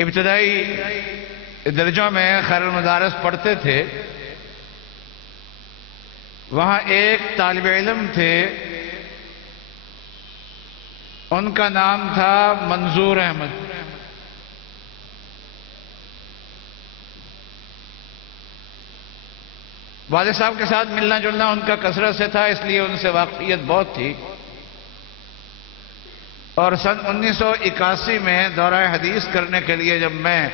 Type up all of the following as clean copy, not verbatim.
ابتدائی درجوں میں خیر المدارس پڑھتے تھے، وہاں ایک طالب علم تھے، ان کا نام تھا منظور احمد۔ والد صاحب کے ساتھ ملنا جلنا ان کا کثرت سے تھا، اس لیے ان سے واقفیت بہت تھی۔ اور سن 1981 میں دورہ حدیث کرنے کے لیے جب میں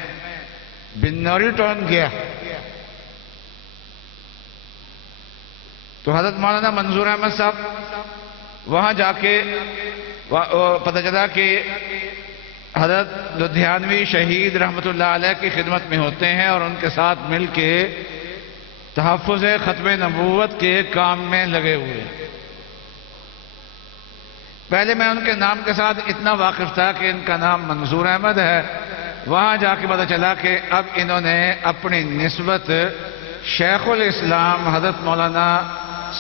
بنوری ٹاؤن گیا تو حضرت مولانا منظور احمد صاحب وہاں جا کے پتہ چلا کہ حضرت لدھیانوی شہید رحمۃ اللہ علیہ کی خدمت میں ہوتے ہیں اور ان کے ساتھ مل کے تحفظ ختم نبوت کے کام میں لگے ہوئے۔ پہلے میں ان کے نام کے ساتھ اتنا واقف تھا کہ ان کا نام منظور احمد ہے، وہاں جا کے پتہ چلا کہ اب انہوں نے اپنی نسبت شیخ الاسلام حضرت مولانا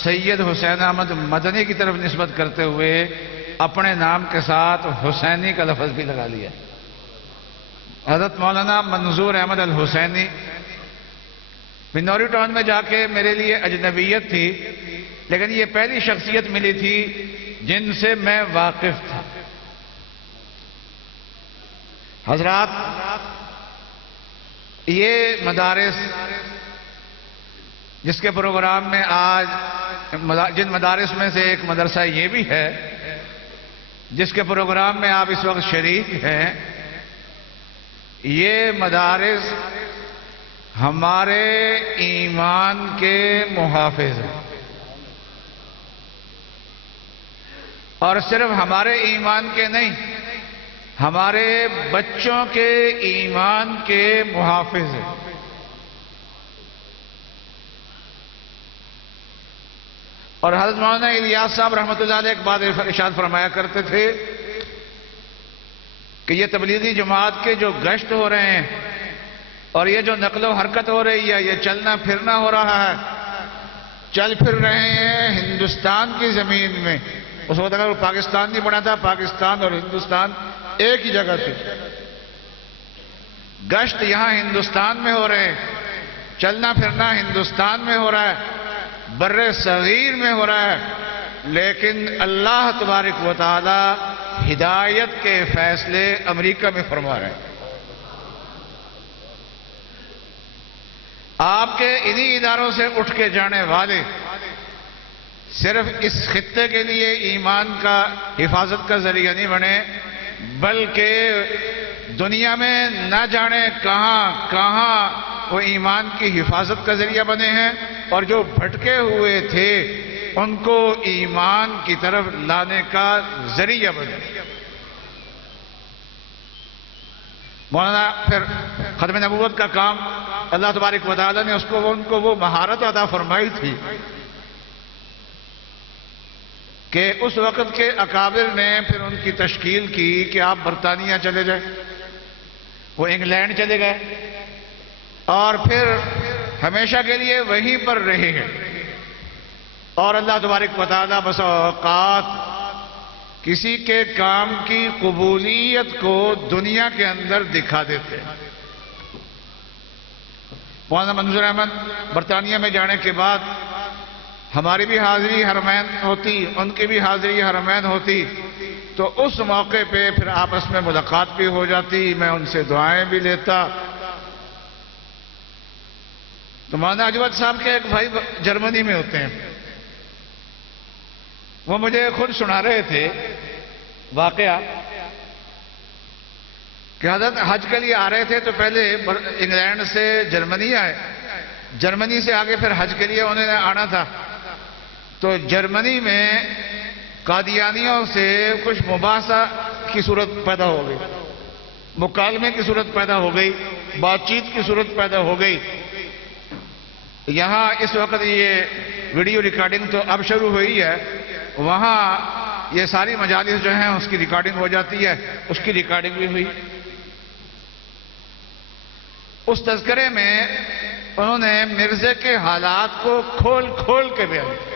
سید حسین احمد مدنی کی طرف نسبت کرتے ہوئے اپنے نام کے ساتھ حسینی کا لفظ بھی لگا لیا۔ حضرت مولانا منظور احمد الحسینی۔ بنوری ٹاؤن میں جا کے میرے لیے اجنبیت تھی، لیکن یہ پہلی شخصیت ملی تھی جن سے میں واقف تھا۔ حضرات، یہ مدارس جس کے پروگرام میں آج جن مدارس میں سے ایک مدرسہ یہ بھی ہے جس کے پروگرام میں آپ اس وقت شریک ہیں، یہ مدارس ہمارے ایمان کے محافظ ہیں، اور صرف ہمارے ایمان کے نہیں، ہمارے بچوں کے ایمان کے محافظ ہیں۔ اور حضرت مولانا الیاس صاحب رحمۃ اللہ علیہ ایک بات ارشاد فرمایا کرتے تھے کہ یہ تبلیغی جماعت کے جو گشت ہو رہے ہیں اور یہ جو نقل و حرکت ہو رہی ہے، یہ چلنا پھرنا ہو رہا ہے، چل پھر رہے ہیں ہندوستان کی زمین میں۔ اس وقت اگر وہ پاکستان نہیں بنا تھا، پاکستان اور ہندوستان ایک ہی جگہ تھی۔ گشت یہاں ہندوستان میں ہو رہے ہیں، چلنا پھرنا ہندوستان میں ہو رہا ہے، بر صغیر میں ہو رہا ہے، لیکن اللہ تبارک و تعالی ہدایت کے فیصلے امریکہ میں فرما رہے ہیں۔ آپ کے انہی اداروں سے اٹھ کے جانے والے صرف اس خطے کے لیے ایمان کا حفاظت کا ذریعہ نہیں بنے، بلکہ دنیا میں نہ جانے کہاں کہاں وہ ایمان کی حفاظت کا ذریعہ بنے ہیں، اور جو بھٹکے ہوئے تھے ان کو ایمان کی طرف لانے کا ذریعہ بنے۔ مولانا پھر ختم نبوت کا کام اللہ تبارک و تعالیٰ نے ان کو وہ مہارت عطا فرمائی تھی کہ اس وقت کے اکابر نے پھر ان کی تشکیل کی کہ آپ برطانیہ چلے جائیں، وہ انگلینڈ چلے گئے اور پھر ہمیشہ کے لیے وہیں پر رہے ہیں۔ اور اللہ تبارک و تعالیٰ بسا اوقات کسی کے کام کی قبولیت کو دنیا کے اندر دکھا دیتے ہیں۔ مولانا منظور احمد برطانیہ میں جانے کے بعد ہماری بھی حاضری حرمین ہوتی، ان کی بھی حاضری حرمین ہوتی، تو اس موقع پہ پھر آپس میں ملاقات بھی ہو جاتی، میں ان سے دعائیں بھی لیتا۔ تو مولانا اجود صاحب کے ایک بھائی جرمنی میں ہوتے ہیں، وہ مجھے خود سنا رہے تھے واقعہ کہ حضرت حج کے لیے آ رہے تھے تو پہلے انگلینڈ سے جرمنی آئے، جرمنی سے آگے پھر حج کے لیے انہوں نے آنا تھا، تو جرمنی میں قادیانیوں سے کچھ مباحثہ کی صورت پیدا ہو گئی، مکالمے کی صورت پیدا ہو گئی، بات چیت کی صورت پیدا ہو گئی۔ یہاں اس وقت یہ ویڈیو ریکارڈنگ تو اب شروع ہوئی ہے، وہاں یہ ساری مجالس جو ہیں اس کی ریکارڈنگ ہو جاتی ہے، اس کی ریکارڈنگ بھی ہوئی۔ اس تذکرے میں انہوں نے مرزے کے حالات کو کھول کھول کے بیان کیا،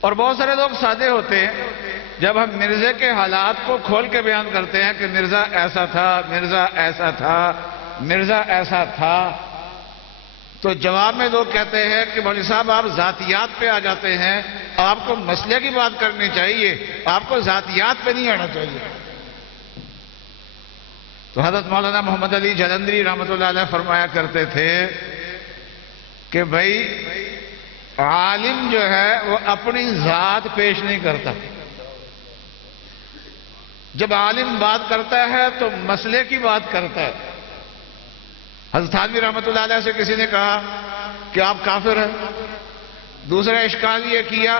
اور بہت سارے لوگ سادے ہوتے ہیں، جب ہم مرزا کے حالات کو کھول کے بیان کرتے ہیں کہ مرزا ایسا تھا، مرزا ایسا تھا، مرزا ایسا تھا، تو جواب میں لوگ کہتے ہیں کہ مولوی صاحب آپ ذاتیات پہ آ جاتے ہیں، آپ کو مسئلے کی بات کرنی چاہیے، آپ کو ذاتیات پہ نہیں آنا چاہیے۔ تو حضرت مولانا محمد علی جلندری رحمۃ اللہ علیہ فرمایا کرتے تھے کہ بھائی عالم جو ہے وہ اپنی ذات پیش نہیں کرتا، جب عالم بات کرتا ہے تو مسئلے کی بات کرتا ہے۔ حضرت تھانوی رحمۃ اللہ علیہ سے کسی نے کہا کہ آپ کافر ہیں، دوسرا اشکال یہ کیا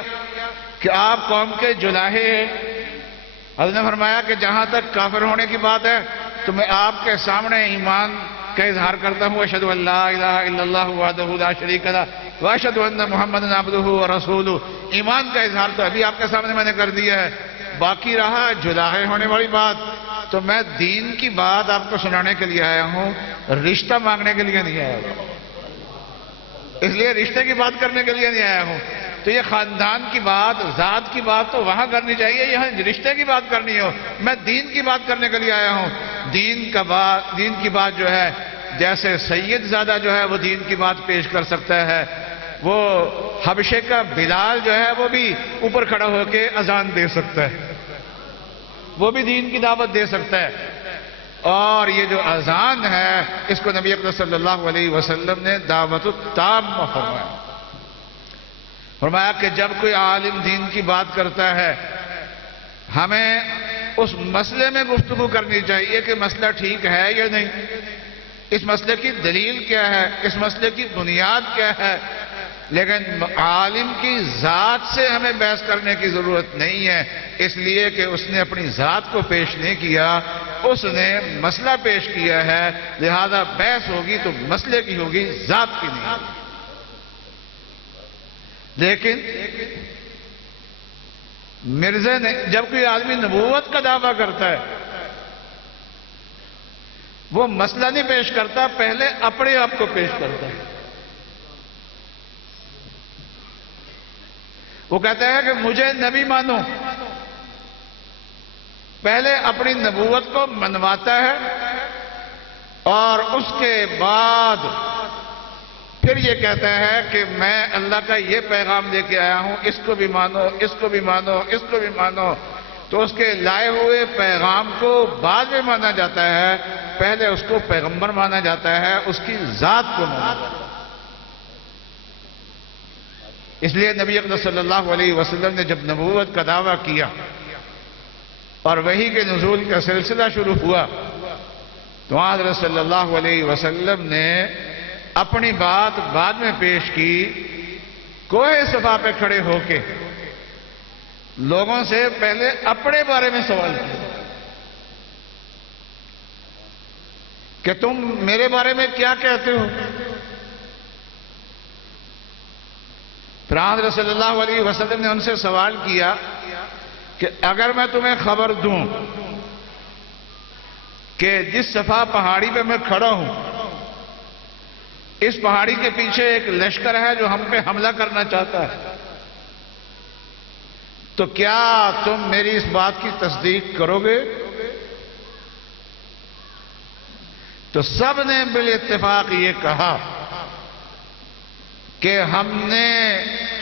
کہ آپ قوم کے جلاہے ہیں۔ حضرت نے فرمایا کہ جہاں تک کافر ہونے کی بات ہے تو میں آپ کے سامنے ایمان کا اظہار کرتا ہوں، اشہد ان لا الہ الا اللہ وحدہ لا شریک لہ واشہد ان محمدا عبدہ ورسولہ، ایمان کا اظہار تو ابھی آپ کے سامنے میں نے کر دیا ہے، باقی رہا جلاہے ہونے والی بات تو میں دین کی بات آپ کو سنانے کے لیے آیا ہوں، رشتہ مانگنے کے لیے نہیں آیا ہوں، اس لیے رشتے کی بات کرنے کے لیے نہیں آیا ہوں۔ تو یہ خاندان کی بات، ذات کی بات تو وہاں کرنی چاہیے، یہاں رشتے کی بات کرنی ہو، میں دین کی بات کرنے کے لیے آیا ہوں۔ دین کی بات جو ہے، جیسے سید زادہ جو ہے وہ دین کی بات پیش کر سکتا ہے، وہ حبشے کا بلال جو ہے وہ بھی اوپر کھڑا ہو کے اذان دے سکتا ہے، وہ بھی دین کی دعوت دے سکتا ہے۔ اور یہ جو اذان ہے اس کو نبی اکرم صلی اللہ علیہ وسلم نے دعوت التامہ فرمایا۔ فرمایا کہ جب کوئی عالم دین کی بات کرتا ہے ہمیں اس مسئلے میں گفتگو کرنی چاہیے کہ مسئلہ ٹھیک ہے یا نہیں، اس مسئلے کی دلیل کیا ہے، اس مسئلے کی بنیاد کیا ہے، لیکن عالم کی ذات سے ہمیں بحث کرنے کی ضرورت نہیں ہے، اس لیے کہ اس نے اپنی ذات کو پیش نہیں کیا، اس نے مسئلہ پیش کیا ہے، لہذا بحث ہوگی تو مسئلے کی ہوگی، ذات کی نہیں ہوگی۔ لیکن مرزا نے جب کوئی آدمی نبوت کا دعویٰ کرتا ہے وہ مسئلہ نہیں پیش کرتا، پہلے اپنے آپ کو پیش کرتا ہے۔ وہ کہتا ہے کہ مجھے نبی مانو، پہلے اپنی نبوت کو منواتا ہے اور اس کے بعد پھر یہ کہتا ہے کہ میں اللہ کا یہ پیغام لے کے آیا ہوں، اس کو بھی مانو، اس کو بھی مانو، اس کو بھی مانو۔ تو اس کے لائے ہوئے پیغام کو بعد میں مانا جاتا ہے، پہلے اس کو پیغمبر مانا جاتا ہے، اس کی ذات کو مانا جاتا ہے۔ اس لیے نبی اکرم صلی اللہ علیہ وسلم نے جب نبوت کا دعویٰ کیا اور وحی کے نزول کا سلسلہ شروع ہوا تو حضرت صلی اللہ علیہ وسلم نے اپنی بات بعد میں پیش کی، کوہ صفا پہ کھڑے ہو کے لوگوں سے پہلے اپنے بارے میں سوال کیا کہ تم میرے بارے میں کیا کہتے ہو؟ پھر حضرت صلی اللہ علیہ وسلم نے ان سے سوال کیا کہ اگر میں تمہیں خبر دوں کہ جس صفا پہاڑی پہ میں کھڑا ہوں اس پہاڑی کے پیچھے ایک لشکر ہے جو ہم پہ حملہ کرنا چاہتا ہے، تو کیا تم میری اس بات کی تصدیق کرو گے؟ تو سب نے بالاتفاق یہ کہا کہ ہم نے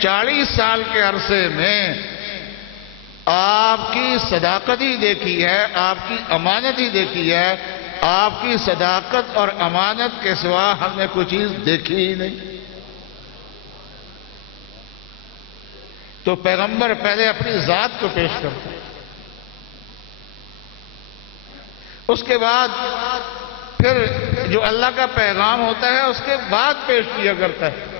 40 سال کے عرصے میں آپ کی صداقت ہی دیکھی ہے، آپ کی امانت ہی دیکھی ہے، آپ کی صداقت اور امانت کے سوا ہم نے کوئی چیز دیکھی ہی نہیں۔ تو پیغمبر پہلے اپنی ذات کو پیش کرتا ہے، اس کے بعد پھر جو اللہ کا پیغام ہوتا ہے اس کے بعد پیش کیا کرتا ہے۔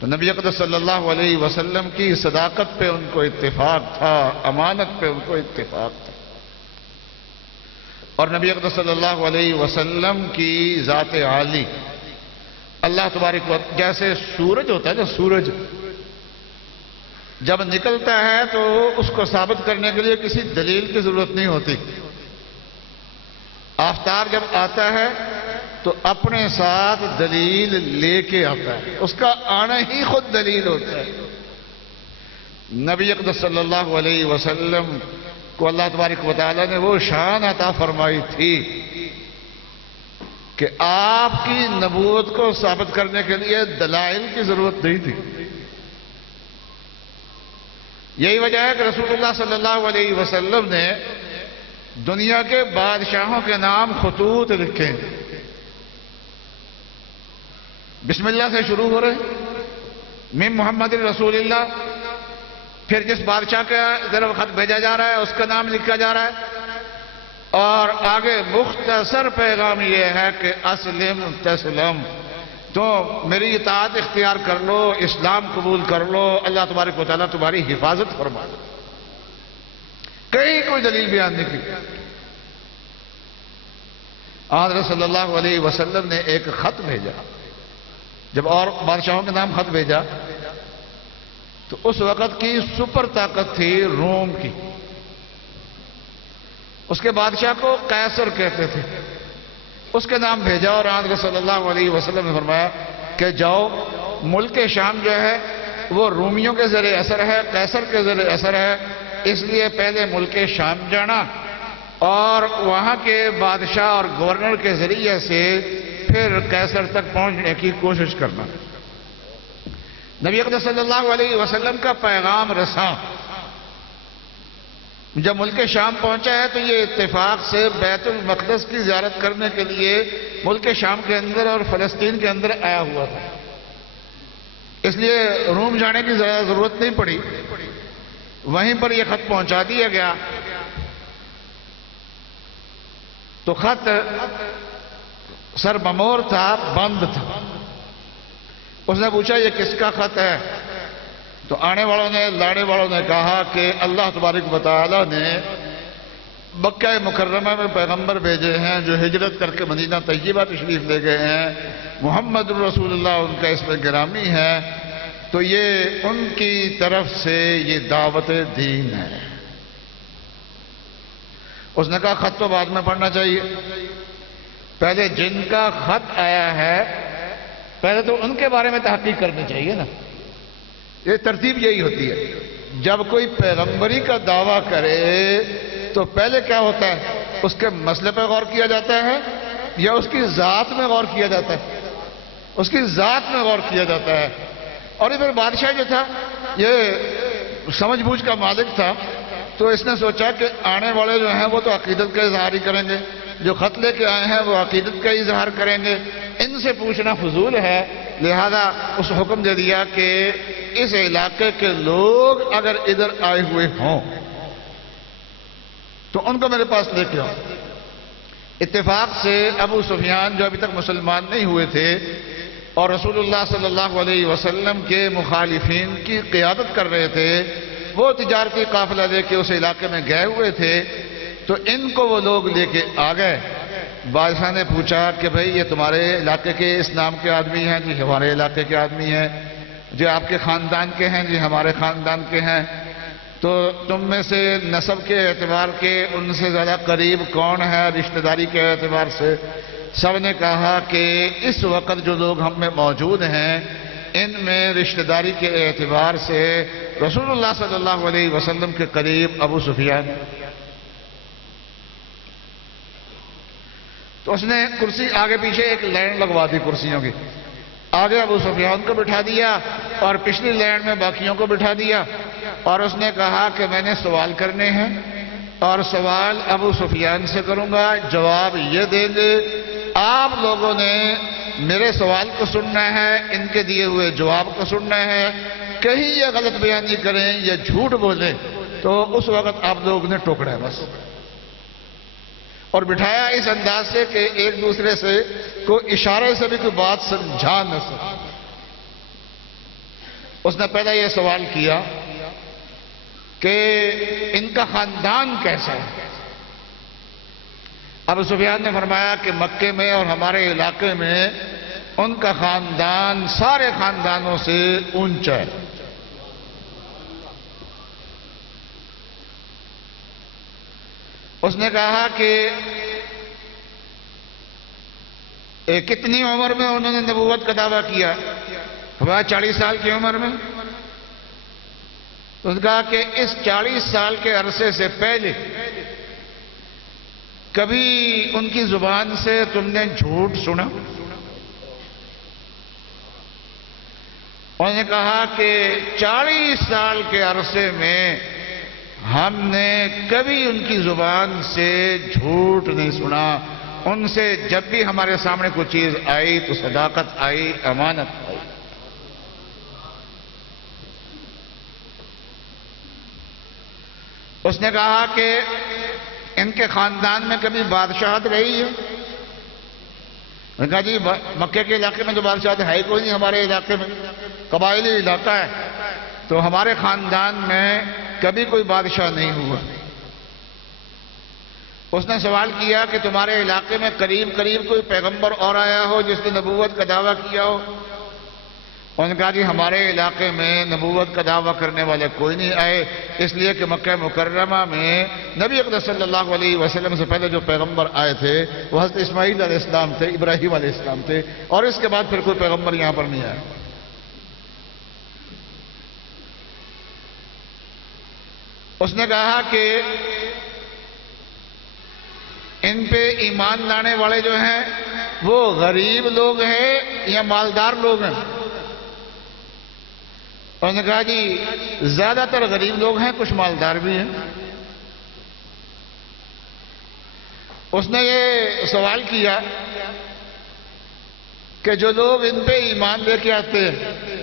تو نبی اکرم صلی اللہ علیہ وسلم کی صداقت پہ ان کو اتفاق تھا، امانت پہ ان کو اتفاق تھا، اور نبی اکرم صلی اللہ علیہ وسلم کی ذات عالی اللہ تبارک و تعالی، جیسے سورج ہوتا ہے نا، سورج جب نکلتا ہے تو اس کو ثابت کرنے کے لیے کسی دلیل کی ضرورت نہیں ہوتی، آفتاب جب آتا ہے تو اپنے ساتھ دلیل لے کے آتا ہے، اس کا آنا ہی خود دلیل ہوتا ہے۔ نبی اقدس صلی اللہ علیہ وسلم کو اللہ تبارک و تعالیٰ نے وہ شان عطا فرمائی تھی کہ آپ کی نبوت کو ثابت کرنے کے لیے دلائل کی ضرورت نہیں تھی. یہی وجہ ہے کہ رسول اللہ صلی اللہ علیہ وسلم نے دنیا کے بادشاہوں کے نام خطوط لکھے. بسم اللہ سے شروع ہو رہے من محمد رسول اللہ. پھر جس بادشاہ کا طرف خط بھیجا جا رہا ہے اس کا نام لکھا جا رہا ہے، اور آگے مختصر پیغام یہ ہے کہ اسلم تسلم، تو میری اطاعت اختیار کر لو، اسلام قبول کر لو، اللہ تبارک و تعالیٰ تمہاری حفاظت فرما لو. کہیں کوئی دلیل بیان نہیں کی. حضرت صلی اللہ علیہ وسلم نے ایک خط بھیجا. جب اور بادشاہوں کے نام خط بھیجا تو اس وقت کی سپر طاقت تھی روم کی. اس کے بادشاہ کو قیصر کہتے تھے. اس کے نام بھیجا اور حضرت صلی اللہ علیہ وسلم نے فرمایا کہ جاؤ، ملک شام جو ہے وہ رومیوں کے زیر اثر ہے، قیصر کے زیر اثر ہے، اس لیے پہلے ملک شام جانا اور وہاں کے بادشاہ اور گورنر کے ذریعے سے پھر قیصر تک پہنچنے کی کوشش کرنا. نبی اقدس صلی اللہ علیہ وسلم کا پیغام رساں جب ملک شام پہنچا ہے تو یہ اتفاق سے بیت المقدس کی زیارت کرنے کے لیے ملک شام کے اندر اور فلسطین کے اندر آیا ہوا تھا. اس لیے روم جانے کی ضرورت نہیں پڑی، وہیں پر یہ خط پہنچا دیا گیا. تو خط سر بمور تھا، بند تھا. اس نے پوچھا یہ کس کا خط ہے؟ تو آنے والوں نے، لانے والوں نے کہا کہ اللہ تبارک و تعالیٰ نے مکہ مکرمہ میں پیغمبر بھیجے ہیں جو ہجرت کر کے مدینہ طیبہ تشریف لے گئے ہیں، محمد الرسول اللہ ان کا اس میں گرامی ہے، تو یہ ان کی طرف سے یہ دعوت دین ہے. اس نے کہا خط تو بعد میں پڑھنا چاہیے، پہلے جن کا خط آیا ہے پہلے تو ان کے بارے میں تحقیق کرنی چاہیے نا. یہ ترتیب یہی ہوتی ہے. جب کوئی پیغمبری کا دعویٰ کرے تو پہلے کیا ہوتا ہے؟ اس کے مسئلے پہ غور کیا جاتا ہے یا اس کی ذات میں غور کیا جاتا ہے؟ اس کی ذات میں غور کیا جاتا ہے. اور ادھر بادشاہ جو تھا یہ سمجھ بوجھ کا مالک تھا، تو اس نے سوچا کہ آنے والے جو ہیں وہ تو عقیدت کا اظہار ہی کریں گے، جو خط لے کے آئے ہیں وہ عقیدت کا اظہار کریں گے، ان سے پوچھنا فضول ہے. لہذا اس حکم دے دیا کہ اس علاقے کے لوگ اگر ادھر آئے ہوئے ہوں تو ان کو میرے پاس لے کے آؤ. اتفاق سے ابو سفیان جو ابھی تک مسلمان نہیں ہوئے تھے اور رسول اللہ صلی اللہ علیہ وسلم کے مخالفین کی قیادت کر رہے تھے، وہ تجارتی قافلہ لے کے اس علاقے میں گئے ہوئے تھے. تو ان کو وہ لوگ لے کے آ گئے. بادشاہ نے پوچھا کہ بھئی یہ تمہارے علاقے کے اس نام کے آدمی ہیں؟ جی ہمارے علاقے کے آدمی ہیں. جو آپ کے خاندان کے ہیں؟ جی ہمارے خاندان کے ہیں. تو تم میں سے نسب کے اعتبار کے ان سے زیادہ قریب کون ہے رشتہ داری کے اعتبار سے؟ سب نے کہا کہ اس وقت جو لوگ ہم میں موجود ہیں ان میں رشتہ داری کے اعتبار سے رسول اللہ صلی اللہ علیہ وسلم کے قریب ابو سفیان. تو اس نے کرسی آگے پیچھے ایک لائن لگوا دی کرسیوں کی. آگے ابو سفیان کو بٹھا دیا اور پچھلی لائن میں باقیوں کو بٹھا دیا، اور اس نے کہا کہ میں نے سوال کرنے ہیں اور سوال ابو سفیان سے کروں گا، جواب یہ دیں گے. آپ لوگوں نے میرے سوال کو سننا ہے، ان کے دیے ہوئے جواب کو سننا ہے. کہیں یہ غلط بیانی کریں یا جھوٹ بولیں تو اس وقت آپ لوگوں نے ٹوکڑا ہے بس. اور بٹھایا اس انداز سے کہ ایک دوسرے سے کوئی اشارے سے بھی کوئی بات سمجھا نہ سکے. اس نے پہلا یہ سوال کیا کہ ان کا خاندان کیسا ہے؟ ابو سفیان نے فرمایا کہ مکے میں اور ہمارے علاقے میں ان کا خاندان سارے خاندانوں سے اونچا ہے. اس نے کہا کہ کتنی عمر میں انہوں نے نبوت کا دعویٰ کیا؟ 40 سال کی عمر میں. انہوں نے کہا کہ اس 40 سال کے عرصے سے پہلے کبھی ان کی زبان سے تم نے جھوٹ سنا؟ انہوں نے کہا کہ 40 سال کے عرصے میں ہم نے کبھی ان کی زبان سے جھوٹ نہیں سنا. ان سے جب بھی ہمارے سامنے کوئی چیز آئی تو صداقت آئی، امانت آئی. اس نے کہا کہ ان کے خاندان میں کبھی بادشاہت رہی ہے؟ انہوں نے کہا جی مکے کے علاقے میں تو بادشاہت ہے کوئی نہیں، ہمارے علاقے میں قبائلی علاقہ ہے، تو ہمارے خاندان میں کبھی کوئی بادشاہ نہیں ہوا. اس نے سوال کیا کہ تمہارے علاقے میں قریب کوئی پیغمبر اور آیا ہو جس نے نبوت کا دعویٰ کیا ہو؟ انہوں نے کہا جی ہمارے علاقے میں نبوت کا دعویٰ کرنے والے کوئی نہیں آئے، اس لیے کہ مکہ مکرمہ میں نبی اقدس صلی اللہ علیہ وسلم سے پہلے جو پیغمبر آئے تھے وہ حضرت اسماعیل علیہ السلام تھے، ابراہیم علیہ السلام تھے، اور اس کے بعد پھر کوئی پیغمبر یہاں پر نہیں آیا. اس نے کہا کہ ان پہ ایمان لانے والے جو ہیں وہ غریب لوگ ہیں یا مالدار لوگ ہیں؟ انہوں نے کہا جی زیادہ تر غریب لوگ ہیں، کچھ مالدار بھی ہیں. اس نے یہ سوال کیا کہ جو لوگ ان پہ ایمان لے کے آتے ہیں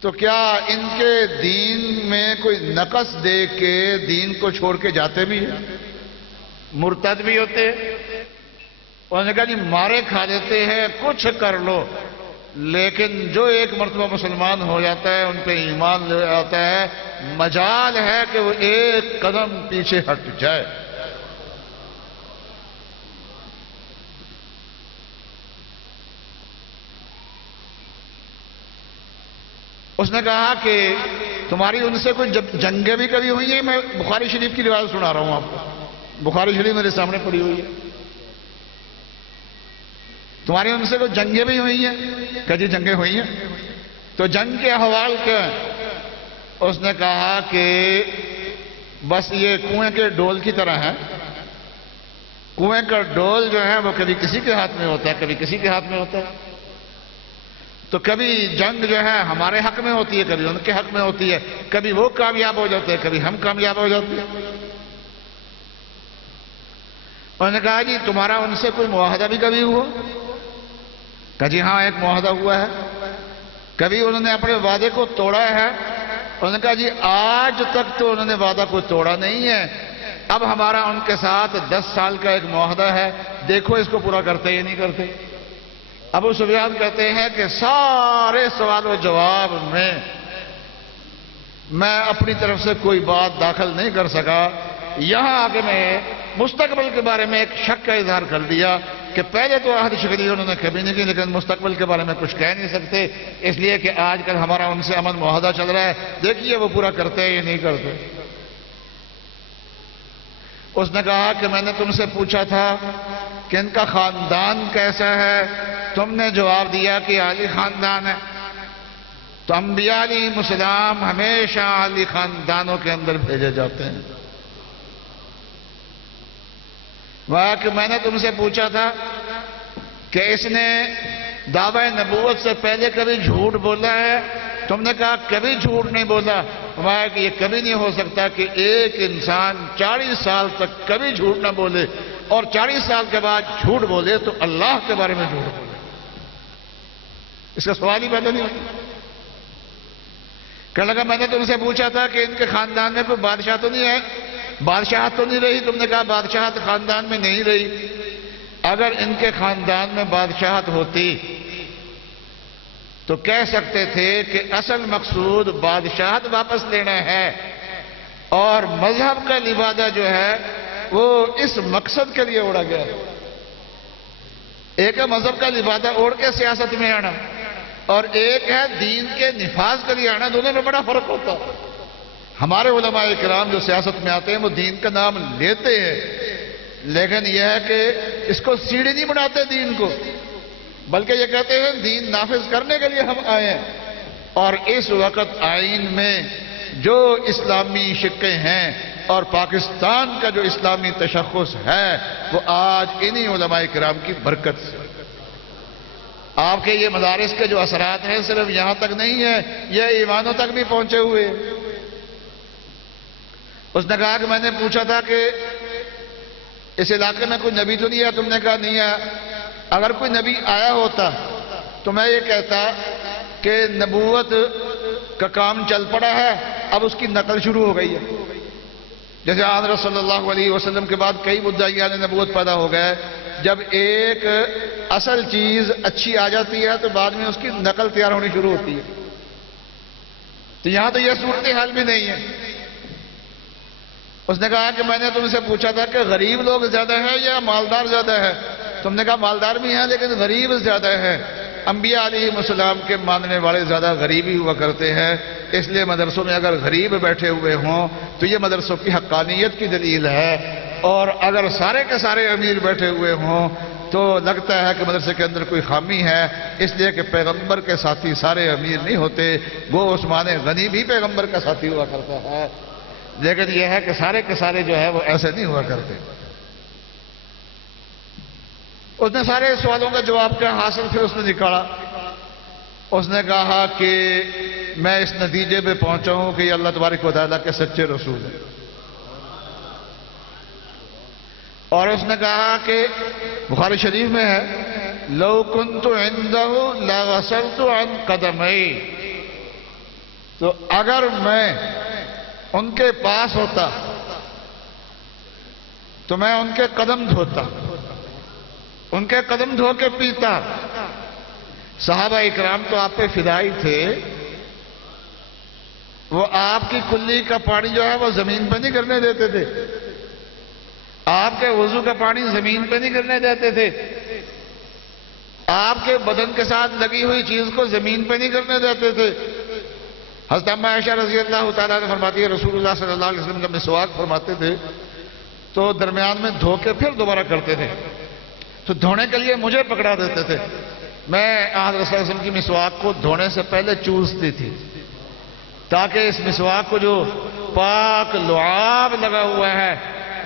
تو کیا ان کے دین میں کوئی نقص دیکھ کے دین کو چھوڑ کے جاتے بھی ہیں، مرتد بھی ہوتے ہیں؟ انہوں نے کہا جی مارے کھا لیتے ہیں، کچھ کر لو، لیکن جو ایک مرتبہ مسلمان ہو جاتا ہے ان پہ ایمان لے آتا ہے، مجال ہے کہ وہ ایک قدم پیچھے ہٹ جائے. اس نے کہا کہ تمہاری ان سے کوئی جنگیں بھی کبھی ہوئی ہیں؟ میں بخاری شریف کی روایت سنا رہا ہوں آپ کو، بخاری شریف میرے سامنے پڑی ہوئی ہے. تمہاری ان سے کوئی جنگیں بھی ہوئی ہیں؟ کہ جی جنگیں ہوئی ہیں. تو جنگ کے احوال کیا ہیں؟ اس نے کہا کہ بس یہ کنویں کے ڈول کی طرح ہے. کنویں کا ڈول جو ہے وہ کبھی کسی کے ہاتھ میں ہوتا ہے، کبھی کسی کے ہاتھ میں ہوتا ہے. تو کبھی جنگ جو ہے ہمارے حق میں ہوتی ہے، کبھی ان کے حق میں ہوتی ہے، کبھی وہ کامیاب ہو جاتے ہیں، کبھی ہم کامیاب ہو جاتے ہیں. انہوں نے کہا جی تمہارا ان سے کوئی معاہدہ بھی کبھی ہوا؟ کہا جی ہاں ایک معاہدہ ہوا ہے. کبھی انہوں نے اپنے وعدے کو توڑا ہے؟ انہوں نے کہا جی آج تک تو انہوں نے وعدہ کوئی توڑا نہیں ہے، اب ہمارا ان کے ساتھ 10 سال کا ایک معاہدہ ہے، دیکھو اس کو پورا کرتے یا نہیں کرتے. ابو سفیان کہتے ہیں کہ سارے سوال و جواب میں اپنی طرف سے کوئی بات داخل نہیں کر سکا. یہاں آ کے میں مستقبل کے بارے میں ایک شک کا اظہار کر دیا کہ پہلے تو عہد شکری انہوں نے کبھی نہیں کی، لیکن مستقبل کے بارے میں کچھ کہہ نہیں سکتے، اس لیے کہ آج کل ہمارا ان سے امن معاہدہ چل رہا ہے، دیکھیے وہ پورا کرتے ہیں یا نہیں کرتے. اس نے کہا کہ میں نے تم سے پوچھا تھا کہ ان کا خاندان کیسا ہے، تم نے جواب دیا کہ عالی خاندان ہے. تو انبیاء علیہ السلام ہمیشہ عالی خاندانوں کے اندر بھیجے جاتے ہیں. وہ کہ میں نے تم سے پوچھا تھا کہ اس نے دعوی نبوت سے پہلے کبھی جھوٹ بولا ہے؟ تم نے کہا کبھی جھوٹ نہیں بولا. وہ کہ یہ کبھی نہیں ہو سکتا کہ ایک انسان 40 سال تک کبھی جھوٹ نہ بولے اور 40 سال کے بعد جھوٹ بولے تو اللہ کے بارے میں جھوٹ بولے. اس کا سوال ہی پیدا نہیں ہوتا. کہنے لگا میں نے تم سے پوچھا تھا کہ ان کے خاندان میں کوئی بادشاہ تو نہیں ہے، بادشاہت تو نہیں رہی؟ تم نے کہا بادشاہت خاندان میں نہیں رہی. اگر ان کے خاندان میں بادشاہت ہوتی تو کہہ سکتے تھے کہ اصل مقصود بادشاہت واپس لینا ہے اور مذہب کا لبادہ جو ہے وہ اس مقصد کے لیے اوڑا گیا. ایک ہے مذہب کا لبادہ اوڑھ کے سیاست میں آنا اور ایک ہے دین کے نفاذ کے لیے آنا. دونوں میں بڑا فرق ہوتا ہے. ہمارے علماء کرام جو سیاست میں آتے ہیں وہ دین کا نام لیتے ہیں، لیکن یہ ہے کہ اس کو سیڑھی نہیں بناتے دین کو، بلکہ یہ کہتے ہیں دین نافذ کرنے کے لیے ہم آئے ہیں. اور اس وقت آئین میں جو اسلامی شقیں ہیں اور پاکستان کا جو اسلامی تشخص ہے وہ آج انہی علماء کرام کی برکت سے۔ آپ کے یہ مدارس کے جو اثرات ہیں صرف یہاں تک نہیں ہیں، یہ ایوانوں تک بھی پہنچے ہوئے۔ اس نے کہا کہ میں نے پوچھا تھا کہ اس علاقے میں کوئی نبی تو نہیں ہے؟ تم نے کہا نہیں ہے۔ اگر کوئی نبی آیا ہوتا تو میں یہ کہتا کہ نبوت کا کام چل پڑا ہے، اب اس کی نقل شروع ہو گئی ہے۔ جیسے حضرت صلی اللہ علیہ وسلم کے بعد کئی مدعیان نبوت پیدا ہو گئے، جب ایک اصل چیز اچھی آ جاتی ہے تو بعد میں اس کی نقل تیار ہونی شروع ہوتی ہے۔ تو یہاں تو یہ صورتحال بھی نہیں ہے۔ اس نے کہا کہ میں نے تم سے پوچھا تھا کہ غریب لوگ زیادہ ہیں یا مالدار زیادہ ہے؟ تم نے کہا مالدار بھی ہیں لیکن غریب زیادہ ہے۔ انبیاء علیہ السلام کے ماننے والے زیادہ غریب ہی ہوا کرتے ہیں، اس لیے مدرسوں میں اگر غریب بیٹھے ہوئے ہوں تو یہ مدرسوں کی حقانیت کی دلیل ہے، اور اگر سارے کے سارے امیر بیٹھے ہوئے ہوں تو لگتا ہے کہ مدرسے کے اندر کوئی خامی ہے، اس لیے کہ پیغمبر کے ساتھی سارے امیر نہیں ہوتے۔ وہ عثمان غنی بھی پیغمبر کا ساتھی ہوا کرتا ہے، لیکن یہ ہے کہ سارے کے سارے جو ہے وہ ایسے نہیں ہوا کرتے۔ اس نے سارے سوالوں کا جواب کیا حاصل پھر اس نے نکالا۔ اس نے کہا کہ میں اس نتیجے پہ پہنچا ہوں کہ یہ اللہ تبارک و تعالیٰ کے سچے رسول ہیں، اور اس نے کہا کہ بخاری شریف میں ہے لو کنت عنده لغسلت عن قدمی، تو اگر میں ان کے پاس ہوتا تو میں ان کے قدم دھوتا، ان کے قدم دھو کے پیتا۔ صحابہ اکرام تو آپ پہ فدائی تھے، وہ آپ کی کلی کا پانی جو ہے وہ زمین پہ نہیں کرنے دیتے تھے، آپ کے وضو کا پانی زمین پہ نہیں کرنے دیتے تھے، آپ کے بدن کے ساتھ لگی ہوئی چیز کو زمین پہ نہیں کرنے دیتے تھے۔ حضرت اما عائشہ رضی اللہ تعالیٰ نے فرماتی ہے رسول اللہ صلی اللہ علیہ وسلم جب مسواک فرماتے تھے تو درمیان میں دھو کے پھر دوبارہ کرتے تھے، تو دھونے کے لیے مجھے پکڑا دیتے تھے، میں حضرت صلی اللہ علیہ وسلم کی مسواک کو دھونے سے پہلے چوستی تھی تاکہ اس مسواک کو جو پاک لعاب لگا ہوا ہے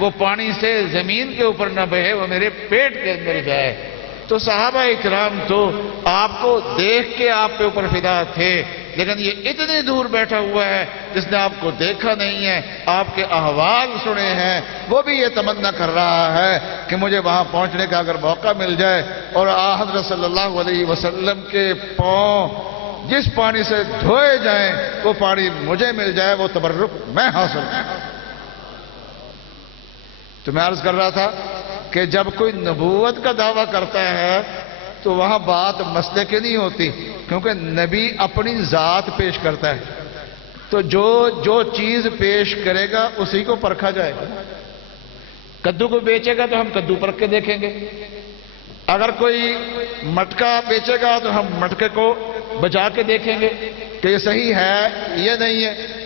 وہ پانی سے زمین کے اوپر نہ بہے، وہ میرے پیٹ کے اندر جائے۔ تو صحابہ اکرام تو آپ کو دیکھ کے آپ کے اوپر فدا تھے، لیکن یہ اتنی دور بیٹھا ہوا ہے جس نے آپ کو دیکھا نہیں ہے، آپ کے احوال سنے ہیں، وہ بھی یہ تمنا کر رہا ہے کہ مجھے وہاں پہنچنے کا اگر موقع مل جائے اور حضرت صلی اللہ علیہ وسلم کے پاؤں جس پانی سے دھوئے جائیں وہ پانی مجھے مل جائے، وہ تبرک میں حاصل کروں۔ تو میں عرض کر رہا تھا کہ جب کوئی نبوت کا دعویٰ کرتا ہے تو وہاں بات مسئلے کی نہیں ہوتی، کیونکہ نبی اپنی ذات پیش کرتا ہے، تو جو چیز پیش کرے گا اسی کو پرکھا جائے گا۔ کدو کو بیچے گا تو ہم کدو پرکھ کے دیکھیں گے، اگر کوئی مٹکا بیچے گا تو ہم مٹکے کو بجا کے دیکھیں گے کہ یہ صحیح ہے یہ نہیں ہے۔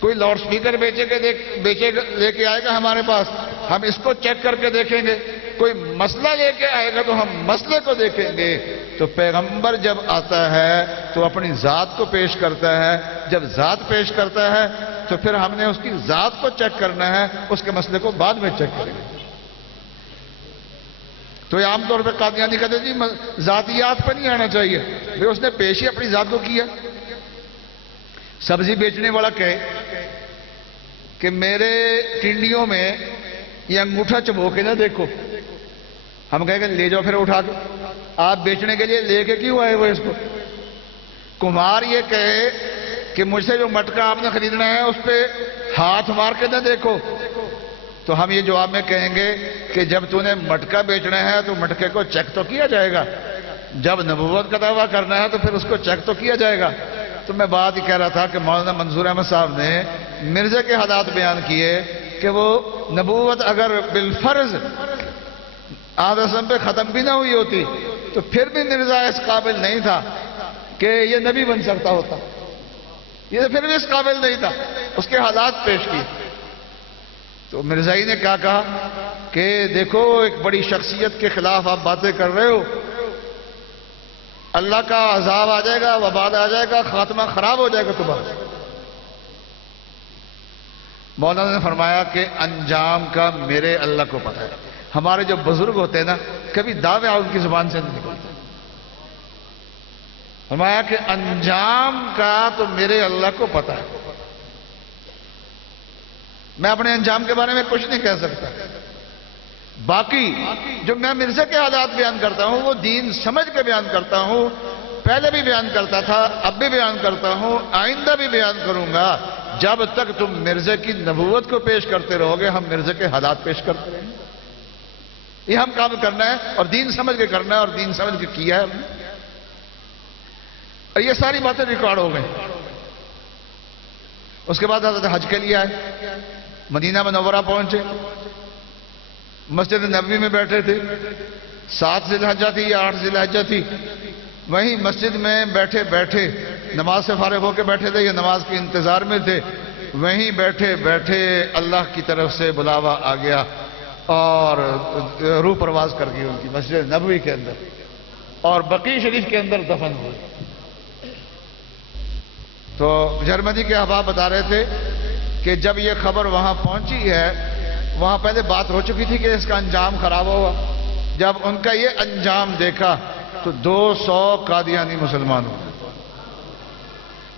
کوئی لاؤڈ سپیکر لے کے آئے گا ہمارے پاس، ہم اس کو چیک کر کے دیکھیں گے۔ کوئی مسئلہ لے کے آئے گا تو ہم مسئلے کو دیکھیں گے۔ تو پیغمبر جب آتا ہے تو اپنی ذات کو پیش کرتا ہے، جب ذات پیش کرتا ہے تو پھر ہم نے اس کی ذات کو چیک کرنا ہے، اس کے مسئلے کو بعد میں چیک کریں گے۔ تو یہ عام طور پہ قادیانی کہتے جی ذاتیات پہ نہیں آنا چاہیے، پھر اس نے پیش ہی اپنی ذات کو کیا۔ سبزی بیچنے والا کہے کہ میرے ٹنڈیوں میں یہ انگوٹھا چبو کے نہ دیکھو، ہم کہیں گے لے جاؤ پھر اٹھا کے، آپ بیچنے کے لیے لے کے کیوں آئے وہ اس کو؟ کمہار یہ کہے کہ مجھ سے جو مٹکا آپ نے خریدنا ہے اس پہ ہاتھ مار کے نہ دیکھو، تو ہم یہ جواب میں کہیں گے کہ جب تو نے مٹکا بیچنا ہے تو مٹکے کو چیک تو کیا جائے گا، جب نبوت کا دعویٰ کرنا ہے تو پھر اس کو چیک تو کیا جائے گا۔ تو میں بات ہی کہہ رہا تھا کہ مولانا منظور احمد صاحب نے مرزا کے حالات بیان کیے کہ وہ نبوت اگر بالفرض آدم پہ ختم بھی نہ ہوئی ہوتی تو پھر بھی مرزا اس قابل نہیں تھا کہ یہ نبی بن سکتا ہوتا، یہ پھر بھی اس قابل نہیں تھا، اس کے حالات پیش کیے۔ تو مرزائی نے کیا کہا کہ دیکھو ایک بڑی شخصیت کے خلاف آپ باتیں کر رہے ہو، اللہ کا عذاب آ جائے گا، وبال آ جائے گا، خاتمہ خراب ہو جائے گا تمہارا۔ مولانا نے فرمایا کہ انجام کا میرے اللہ کو پتہ ہے. ہمارے جو بزرگ ہوتے ہیں نا کبھی دعوے ان کی زبان سے نہیں نکلتے. فرمایا کہ انجام کا تو میرے اللہ کو پتہ ہے. میں اپنے انجام کے بارے میں کچھ نہیں کہہ سکتا. باقی جو میں مرزا کے حالات بیان کرتا ہوں وہ دین سمجھ کے بیان کرتا ہوں. پہلے بھی بیان کرتا تھا, اب بھی بیان کرتا ہوں, آئندہ بھی بیان کروں گا. جب تک تم مرزا کی نبوت کو پیش کرتے رہو گے ہم مرزا کے حالات پیش کرتے رہیں گے. یہ ہم کام کرنا ہے اور دین سمجھ کے کرنا ہے اور دین سمجھ کے کیا ہے ہم نے. اور یہ ساری باتیں ریکارڈ ہو گئی. اس کے بعد حضرت حج کے لیے آئے, مدینہ منورہ پہنچے, مسجد نبوی میں بیٹھے تھے. 7 ذی الحجہ تھی یا 8 ذی الحجہ تھی. وہیں مسجد میں بیٹھے بیٹھے نماز سے فارغ ہو کے بیٹھے تھے یا نماز کے انتظار میں تھے. وہیں بیٹھے بیٹھے اللہ کی طرف سے بلاوا آ گیا اور روح پرواز کر گئی ان کی مسجد نبوی کے اندر اور بقیع شریف کے اندر دفن ہوئے. تو جرمنی کے احباب بتا رہے تھے کہ جب یہ خبر وہاں پہنچی ہے, وہاں پہلے بات ہو چکی تھی کہ اس کا انجام خراب ہوگا. جب ان کا یہ انجام دیکھا تو 200 قادیانی مسلمان ہوئے.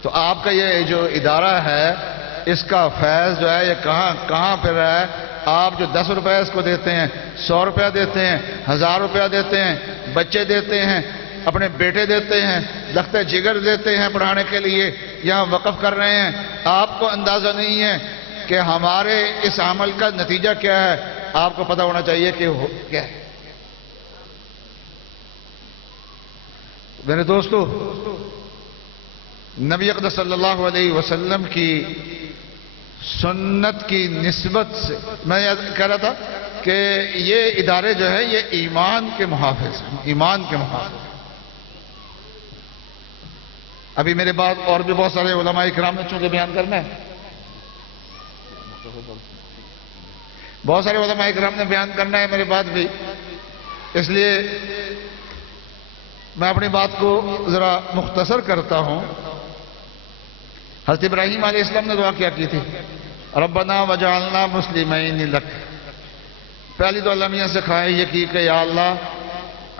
تو آپ کا یہ جو ادارہ ہے اس کا فیض جو ہے یہ کہاں پہ رہا ہے. آپ جو 10 روپے اس کو دیتے ہیں, 100 روپیہ دیتے ہیں, 1000 روپیہ دیتے ہیں, بچے دیتے ہیں, اپنے بیٹے دیتے ہیں, لخت جگر دیتے ہیں پڑھانے کے لیے, یہاں وقف کر رہے ہیں. آپ کو اندازہ نہیں ہے کہ ہمارے اس عمل کا نتیجہ کیا ہے. آپ کو پتہ ہونا چاہیے کہ کیا ہے. میرے دوستو, نبی اقدس صلی اللہ علیہ وسلم کی سنت کی نسبت سے میں کہہ رہا تھا کہ یہ ادارے جو ہے یہ ایمان کے محافظ ہیں, ایمان کے محافظ. ابھی میرے بعد اور بھی بہت سارے علماء اکرام نے چونکہ بیان کرنا ہے, بہت سارے علماء اکرام نے بیان کرنا ہے میرے بعد بھی, اس لیے میں اپنی بات کو ذرا مختصر کرتا ہوں. حضرت ابراہیم علیہ السلام نے دعا کیا کی تھی, ربنا وجعلنا مسلمین لک. پہلی تو اللہ میاں سے خواہش یہ کی کہ یا اللہ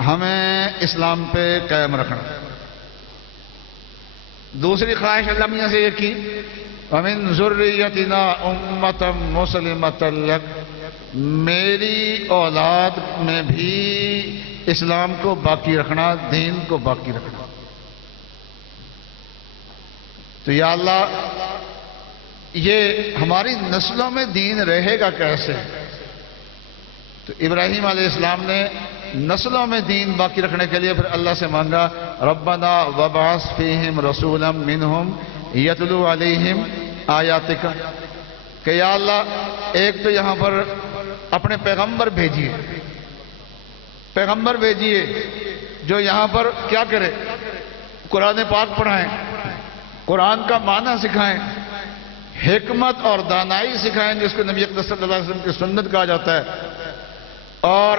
ہمیں اسلام پہ قائم رکھنا. دوسری خواہش اللہ میاں سے یہ کی, وَمِن ذُرِّيَّتِنَا أُمَّةً مُسْلِمَةً لَكَ, میری اولاد میں بھی اسلام کو باقی رکھنا, دین کو باقی رکھنا. تو یا اللہ یہ ہماری نسلوں میں دین رہے گا کیسے؟ تو ابراہیم علیہ السلام نے نسلوں میں دین باقی رکھنے کے لیے پھر اللہ سے مانگا, ربنا وبعث فیہم رسولا منہم یتلو علیہم آیاتک, کہ یا اللہ ایک تو یہاں پر اپنے پیغمبر بھیجیے, پیغمبر بھیجیے جو یہاں پر کیا کرے, قرآن پاک پڑھائیں, قرآن کا معنی سکھائیں, حکمت اور دانائی سکھائیں جس کو نبی اقدس صلی اللہ علیہ وسلم کی سنت کہا جاتا ہے, اور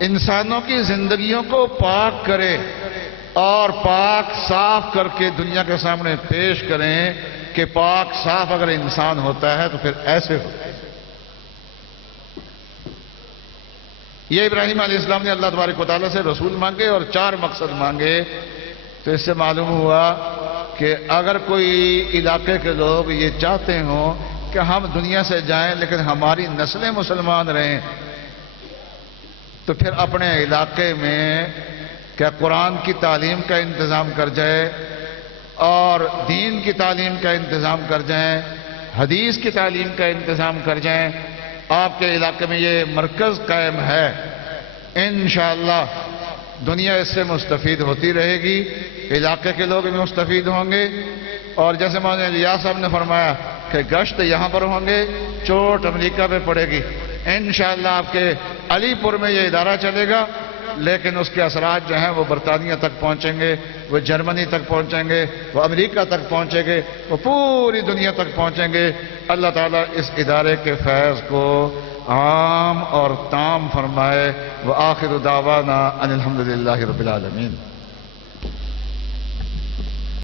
انسانوں کی زندگیوں کو پاک کرے اور پاک صاف کر کے دنیا کے سامنے پیش کریں کہ پاک صاف اگر انسان ہوتا ہے تو پھر ایسے ہوتا ہے. یہ ابراہیم علیہ السلام نے اللہ تبارک و تعالیٰ سے رسول مانگے اور 4 مقصد مانگے. تو اس سے معلوم ہوا کہ اگر کوئی علاقے کے لوگ یہ چاہتے ہوں کہ ہم دنیا سے جائیں لیکن ہماری نسلیں مسلمان رہیں, تو پھر اپنے علاقے میں کیا قرآن کی تعلیم کا انتظام کر جائے اور دین کی تعلیم کا انتظام کر جائیں, حدیث کی تعلیم کا انتظام کر جائیں. آپ کے علاقے میں یہ مرکز قائم ہے, انشاءاللہ دنیا اس سے مستفید ہوتی رہے گی, علاقے کے لوگ بھی مستفید ہوں گے. اور جیسے مولانا الیاس صاحب نے فرمایا کہ گشت یہاں پر ہوں گے, چوٹ امریکہ پہ پڑے گی. انشاءاللہ آپ کے علی پور میں یہ ادارہ چلے گا, لیکن اس کے اثرات جو ہیں وہ برطانیہ تک پہنچیں گے, وہ جرمنی تک پہنچیں گے, وہ امریکہ تک پہنچیں گے, وہ پوری دنیا تک پہنچیں گے. اللہ تعالیٰ اس ادارے کے فیض کو عام اور تام فرمائے. وآخر دعوانا ان الحمدللہ رب العالمین.